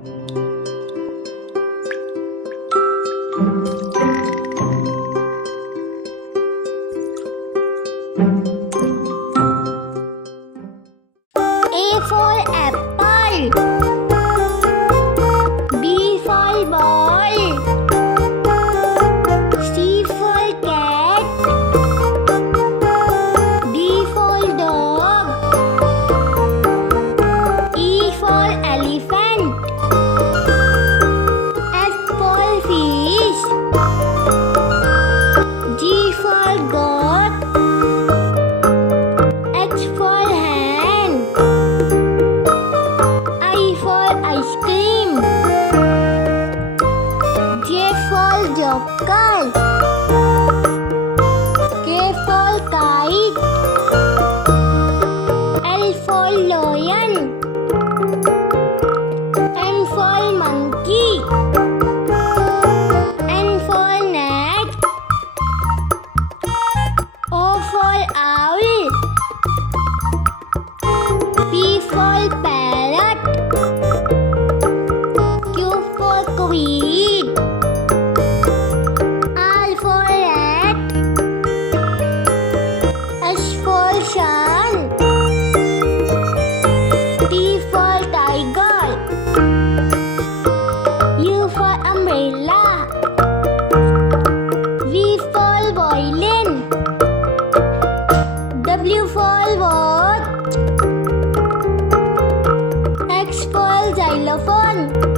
A for apple. B for ball. C for cat. D for dog. E for elephant. F for fish. G for goat. H for hand. I for ice cream. J for joker. K for kite. L for lion. M for monkey. N for net. O for owl. P for parrot. Q for queen. R for rat. S for sun. T for tiger. U for umbrella. V for violin. W for watch. X for xylophone.